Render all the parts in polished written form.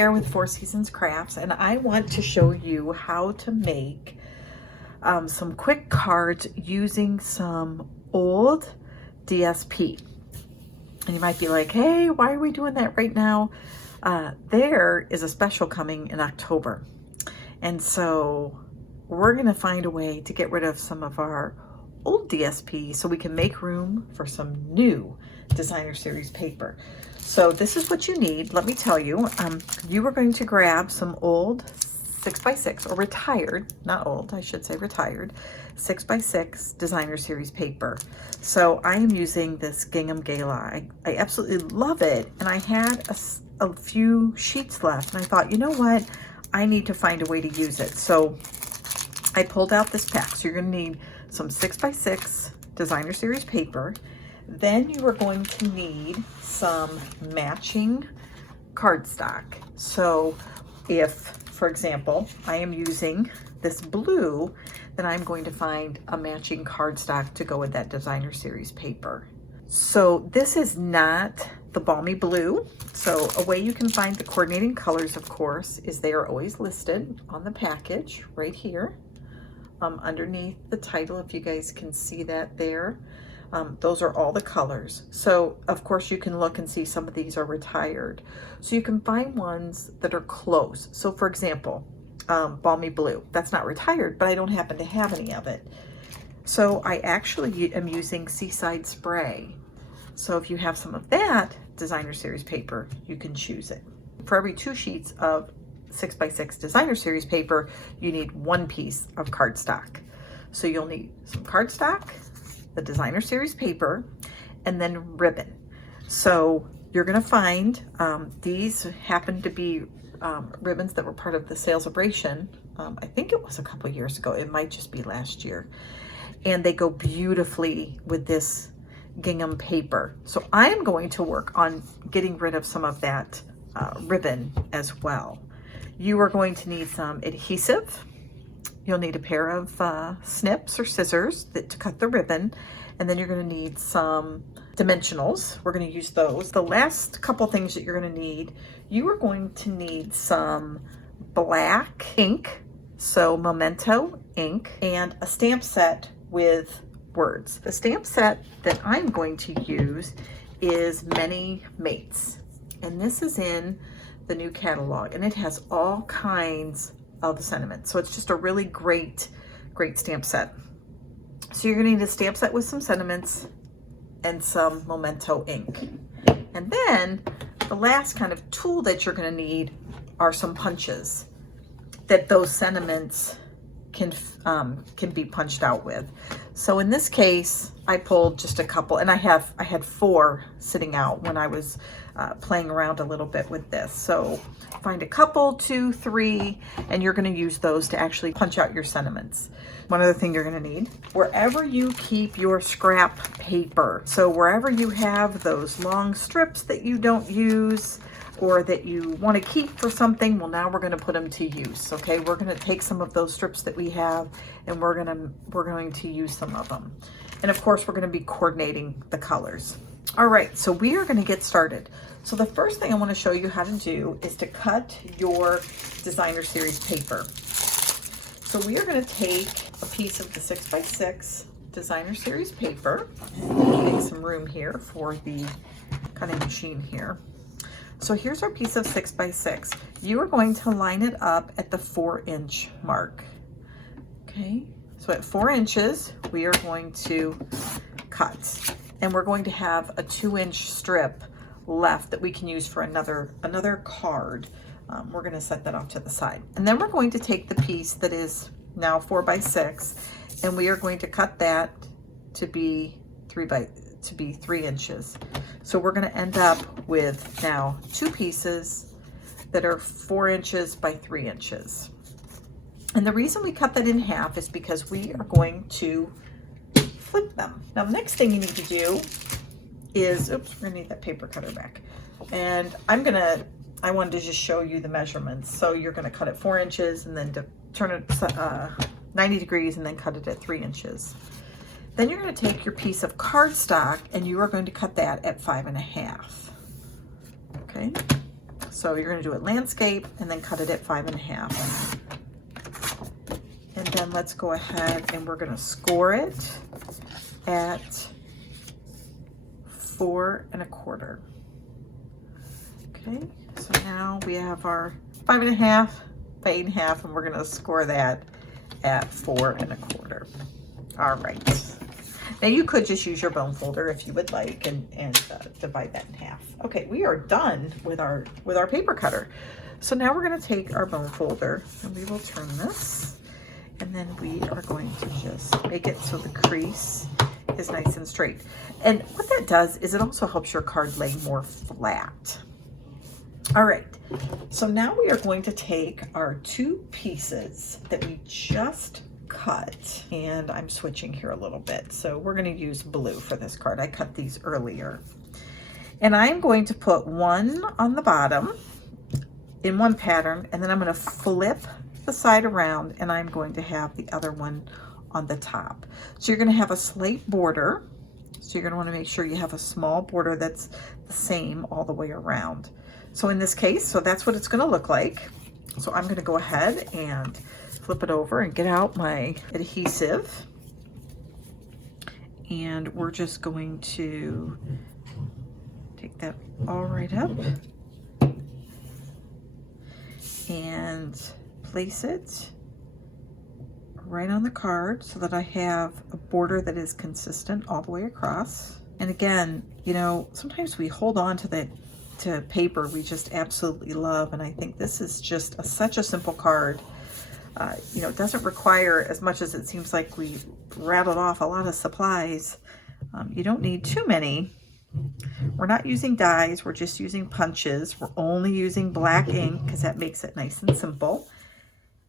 Tara with Four Seasons Crafts, and I want to show you how to make some quick cards using some old DSP. And you might be like, hey, why are we doing that right now? There is a special coming in October. And so we're gonna find a way to get rid of some of our old DSP so we can make room for some new designer series paper. So this is what you need. Let me tell you, you are going to grab some old 6x6 or retired, not old, I should say retired, 6x6 designer series paper. So I am using this Gingham Gala. I absolutely love it. And I had a few sheets left and I thought, you know what? I need to find a way to use it. So I pulled out this pack. So you're gonna need some 6x6 designer series paper. Then you are going to need some matching cardstock. So if, for example, I am using this blue, then I'm going to find a matching cardstock to go with that designer series paper. So this is not the balmy blue. So a way you can find the coordinating colors, of course, is they are always listed on the package right here. Underneath the title, if you guys can see that there. Those are all the colors. So of course you can look and see some of these are retired. So you can find ones that are close. So for example, balmy blue, that's not retired, but I don't happen to have any of it. So I actually am using Seaside Spray. So if you have some of that designer series paper, you can choose it. For every 2 sheets of 6x6 designer series paper, you need 1 piece of cardstock. So you'll need some cardstock, the designer series paper, and then ribbon. So you're gonna find, these happen to be ribbons that were part of the sales operation. I think it was a couple years ago. It might just be last year. And they go beautifully with this gingham paper. So I'm going to work on getting rid of some of that ribbon as well. You are going to need some adhesive. You'll need a pair of snips or scissors to cut the ribbon. And then you're gonna need some dimensionals. We're gonna use those. The last couple things that you're gonna need, you are going to need some black ink, so Memento ink, and a stamp set with words. The stamp set that I'm going to use is Many Mates. And this is in the new catalog, and it has all kinds of sentiments. So it's just a really great stamp set. So you're gonna need a stamp set with some sentiments and some Memento ink. And then the last kind of tool that you're gonna need are some punches that those sentiments can be punched out with. So in this case, I pulled just a couple, and I had 4 sitting out when I was playing around a little bit with this. So find a couple, 2, 3, and you're gonna use those to actually punch out your sentiments. One other thing you're gonna need, wherever you keep your scrap paper, so wherever you have those long strips that you don't use or that you want to keep for something, well, now we're going to put them to use. Okay, we're going to take some of those strips that we have and we're going to use some of them. And of course, we're going to be coordinating the colors. All right, so we are going to get started. So the first thing I want to show you how to do is to cut your designer series paper. So we are going to take a piece of the 6x6 designer series paper, make some room here for the cutting machine here. So here's our piece of 6x6. You are going to line it up at the 4-inch mark. Okay, so at 4 inches, we are going to cut. And we're going to have a 2-inch strip left that we can use for another card. We're gonna set that off to the side. And then we're going to take the piece that is now 4x6, and we are going to cut that to be 3 inches. So we're going to end up with now 2 pieces that are 4 inches by 3 inches. And the reason we cut that in half is because we are going to flip them. Now, the next thing you need to do is, oops, we're gonna need that paper cutter back. And I wanted to just show you the measurements. So you're gonna cut it 4 inches and then turn it 90 degrees and then cut it at 3 inches. Then you're going to take your piece of cardstock and you are going to cut that at 5.5. Okay, So you're gonna do it landscape and then cut it at 5 1/2. And then let's go ahead and we're gonna score it at 4 1/4. Okay, so now we have our 5 1/2 by 8 1/2, and we're gonna score that at 4 1/4. All right. Now you could just use your bone folder if you would like and divide that in half. Okay, we are done with our paper cutter. So now we're gonna take our bone folder and we will turn this, and then we are going to just make it so the crease is nice and straight. And what that does is it also helps your card lay more flat. All right, so now we are going to take our 2 pieces that we just cut, and I'm switching here a little bit. So we're going to use blue for this card. I cut these earlier. And I'm going to put one on the bottom in one pattern, and then I'm going to flip the side around, and I'm going to have the other one on the top. So you're going to have a slight border. So you're going to want to make sure you have a small border that's the same all the way around. So in this case, so that's what it's going to look like. So I'm going to go ahead and flip it over and get out my adhesive, and we're just going to take that all right up and place it right on the card so that I have a border that is consistent all the way across. And again, you know, sometimes we hold on to paper we just absolutely love, and I think this is just such a simple card. You know, it doesn't require as much as it seems like we rattled off a lot of supplies. You don't need too many. We're not using dies, we're just using punches. We're only using black ink because that makes it nice and simple.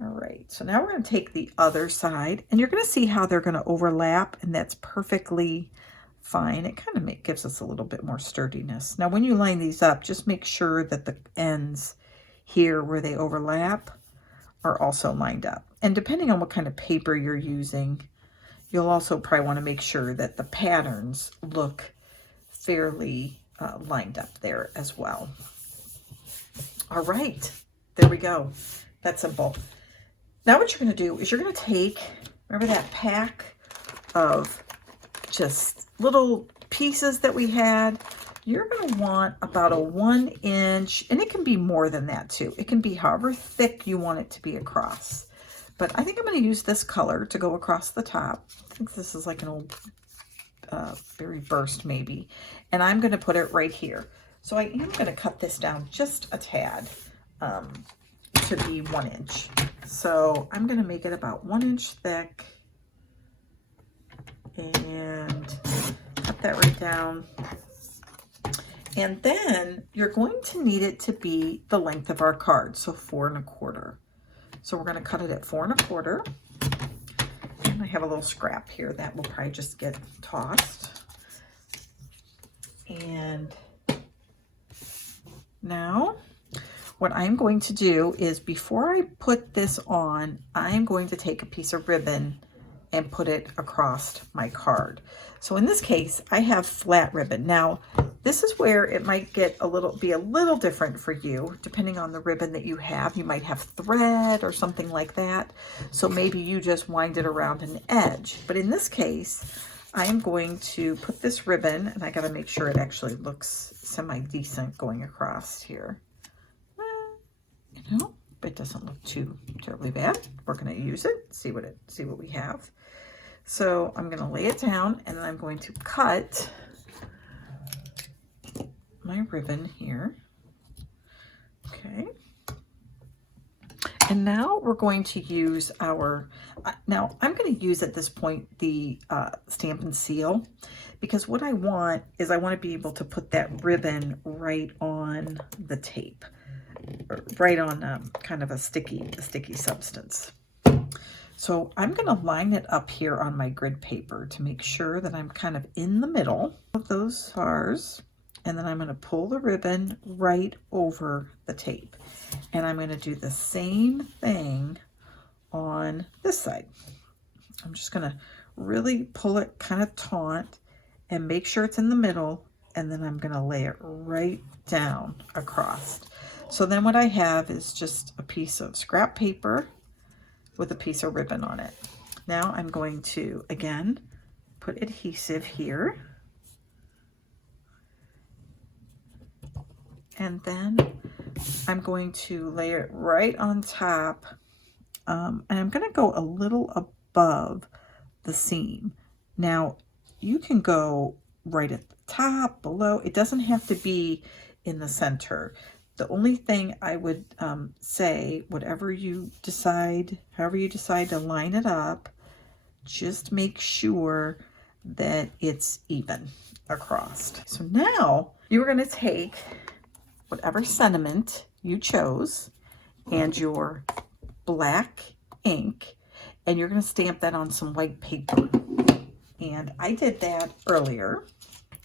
All right, so now we're going to take the other side, and you're going to see how they're going to overlap, and that's perfectly fine. It kind of gives us a little bit more sturdiness. Now when you line these up, just make sure that the ends here where they overlap are also lined up. And depending on what kind of paper you're using, you'll also probably want to make sure that the patterns look fairly lined up there as well. All right, there we go. That's simple. Now what you're going to do is you're going to take, remember that pack of just little pieces that we had? You're going to want about a 1 inch, and it can be more than that too. It can be however thick you want it to be across. But I think I'm going to use this color to go across the top. I think this is like an old berry burst maybe. And I'm going to put it right here. So I am going to cut this down just a tad to be 1 inch. So I'm going to make it about 1 inch thick and cut that right down. And then you're going to need it to be the length of our card, so 4 1/4. So we're going to cut it at 4 1/4. And I have a little scrap here that will probably just get tossed. And now what I'm going to do is, before I put this on, I'm going to take a piece of ribbon and put it across my card. So in this case, I have flat ribbon. Now, this is where it might be a little different for you, depending on the ribbon that you have. You might have thread or something like that. So maybe you just wind it around an edge. But in this case, I am going to put this ribbon, and I got to make sure it actually looks semi-decent going across here. You know, it doesn't look too terribly bad. We're going to use it, see what we have. So I'm going to lay it down, and then I'm going to cut my ribbon here. Okay. And now we're going to use our, now I'm going to use at this point the Stampin' Seal, because what I want is I want to be able to put that ribbon right on the tape, or right on kind of a sticky substance. So I'm going to line it up here on my grid paper to make sure that I'm kind of in the middle of those bars. And then I'm going to pull the ribbon right over the tape. And I'm going to do the same thing on this side. I'm just going to really pull it kind of taut and make sure it's in the middle. And then I'm going to lay it right down across. So then what I have is just a piece of scrap paper with a piece of ribbon on it. Now I'm going to, again, put adhesive here. And then I'm going to lay it right on top. And I'm going to go a little above the seam. Now, you can go right at the top, below. It doesn't have to be in the center. The only thing I would say, whatever you decide, however you decide to line it up, just make sure that it's even across. So now you're going to take whatever sentiment you chose and your black ink, and you're going to stamp that on some white paper. And I did that earlier,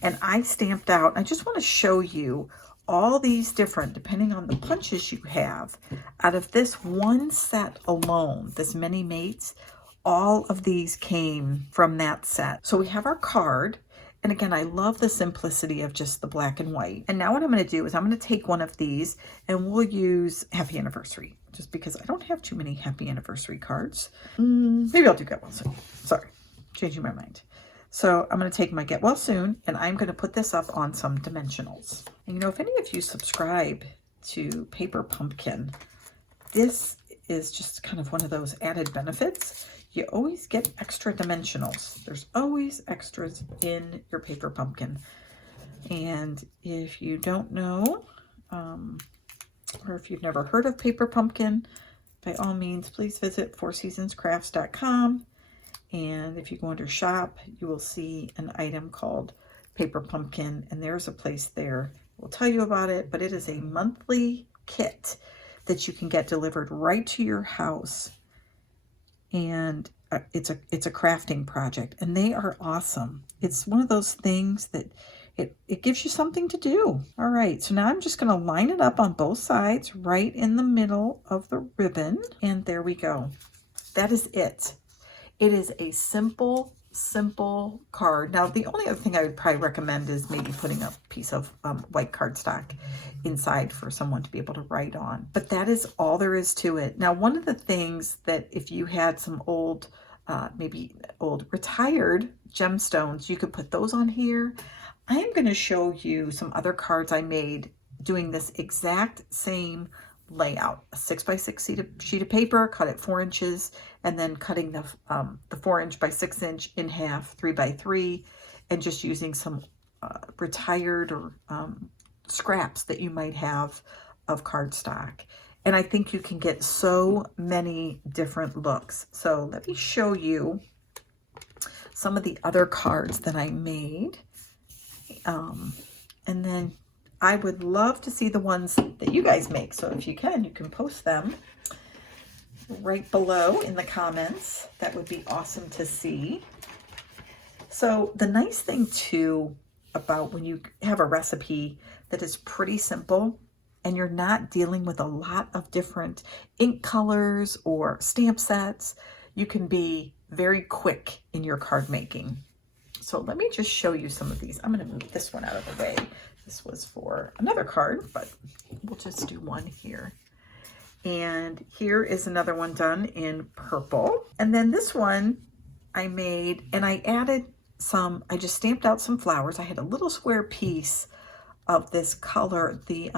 and I stamped out, I just want to show you all these different, depending on the punches you have, out of this one set alone, this mini mates, all of these came from that set. So we have our card. And again, I love the simplicity of just the black and white. And now what I'm going to do is I'm going to take one of these and we'll use Happy Anniversary, just because I don't have too many Happy Anniversary cards. Maybe I'll do Get Well Soon. Sorry, changing my mind. So I'm going to take my Get Well Soon and I'm going to put this up on some dimensionals. And you know, if any of you subscribe to Paper Pumpkin, this is just kind of one of those added benefits. You always get extra dimensionals. There's always extras in your Paper Pumpkin. And if you don't know, or if you've never heard of Paper Pumpkin, by all means, please visit fourseasonscrafts.com. And if you go under shop, you will see an item called Paper Pumpkin. And there's a place there. We'll tell you about it, but it is a monthly kit that you can get delivered right to your house. And it's a crafting project, and they are awesome. It's one of those things that it gives you something to do. All right, so now I'm just going to line it up on both sides, right in the middle of the ribbon, and there we go. That is it. It is a simple card. Now, the only other thing I would probably recommend is maybe putting a piece of white cardstock inside for someone to be able to write on. But that is all there is to it. Now, one of the things that if you had some old, maybe old retired gemstones, you could put those on here. I am going to show you some other cards I made doing this exact same layout. A 6x6 sheet of paper, cut it 4 inches, and then cutting the 4 inch by 6 inch in half, 3x3, and just using some retired or scraps that you might have of cardstock. And I think you can get so many different looks. So let me show you some of the other cards that I made. And then I would love to see the ones that you guys make. So if you can post them right below in the comments. That would be awesome to see. So the nice thing too about when you have a recipe that is pretty simple and you're not dealing with a lot of different ink colors or stamp sets, you can be very quick in your card making. So let me just show you some of these. I'm going to move this one out of the way. This was for another card, but we'll just do one here. And here is another one done in purple. And then this one I made, and I added some, I just stamped out some flowers. I had a little square piece of this color, the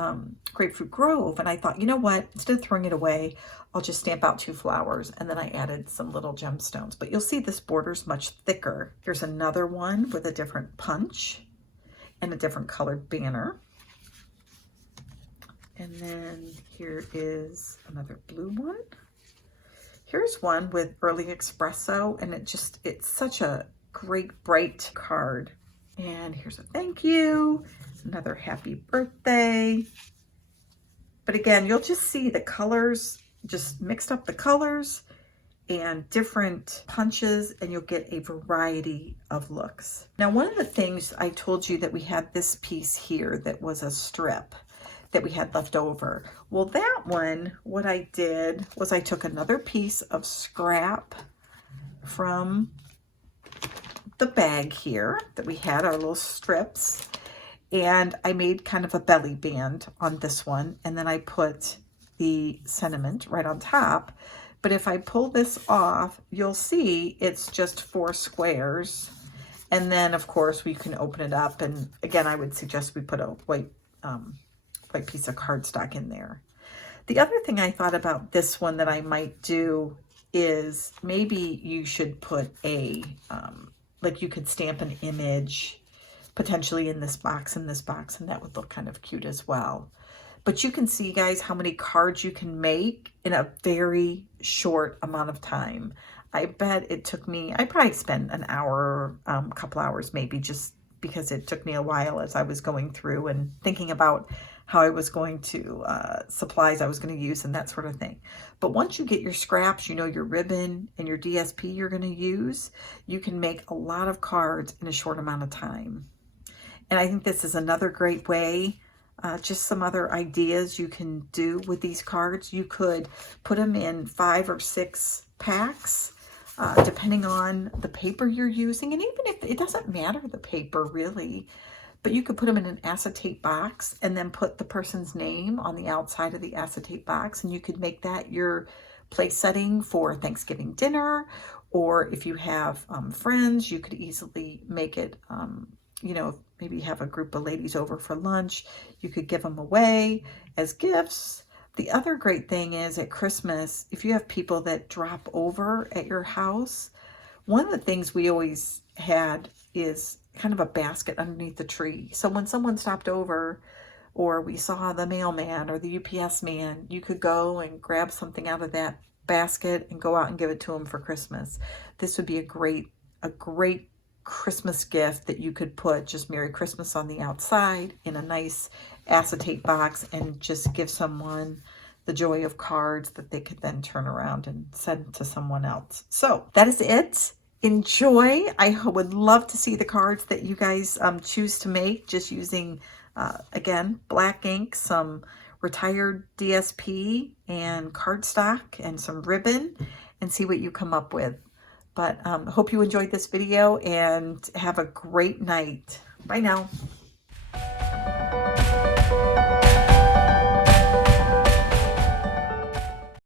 Grapefruit Grove, and I thought, you know what, instead of throwing it away, I'll just stamp out 2 flowers, and then I added some little gemstones. But you'll see this border's much thicker. Here's another one with a different punch and a different colored banner. And then here is another blue one. Here's one with early espresso, and it's such a great bright card. And here's a thank you, another happy birthday. But again, you'll just see the colors, just mixed up the colors and different punches, and you'll get a variety of looks. Now, one of the things I told you that we had this piece here that was a strip that we had left over. Well, that one, what I did was I took another piece of scrap from the bag here that we had, our little strips, And I made kind of a belly band on this one, and then I put the sentiment right on top. But if I pull this off, you'll see it's just 4 squares. And then of course we can open it up, and again I would suggest we put a white piece of cardstock in there. The other thing I thought about this one that I might do is maybe you should put a like you could stamp an image potentially in this box, and that would look kind of cute as well. But you can see, guys, how many cards you can make in a very short amount of time. I bet it took me, I probably spent an hour, a couple hours maybe, just because it took me a while as I was going through and thinking about how I was going to, supplies I was going to use and that sort of thing. But once you get your scraps, you know, your ribbon and your DSP you're going to use, you can make a lot of cards in a short amount of time. And I think this is another great way, just some other ideas you can do with these cards. You could put them in 5 or 6 packs, depending on the paper you're using. And even if it doesn't matter the paper really, but you could put them in an acetate box and then put the person's name on the outside of the acetate box. And you could make that your place setting for Thanksgiving dinner. Or if you have friends, you could easily make it, you know, maybe have a group of ladies over for lunch. You could give them away as gifts. The other great thing is at Christmas, if you have people that drop over at your house, one of the things we always had is kind of a basket underneath the tree. So when someone stopped over, or we saw the mailman or the UPS man, you could go and grab something out of that basket and go out and give it to them for Christmas. This would be a great Christmas gift that you could put just Merry Christmas on the outside in a nice acetate box and just give someone the joy of cards that they could then turn around and send to someone else. So that is it. Enjoy. I would love to see the cards that you guys choose to make just using, again, black ink, some retired DSP and cardstock and some ribbon, and see what you come up with. But hope you enjoyed this video and have a great night. Bye now.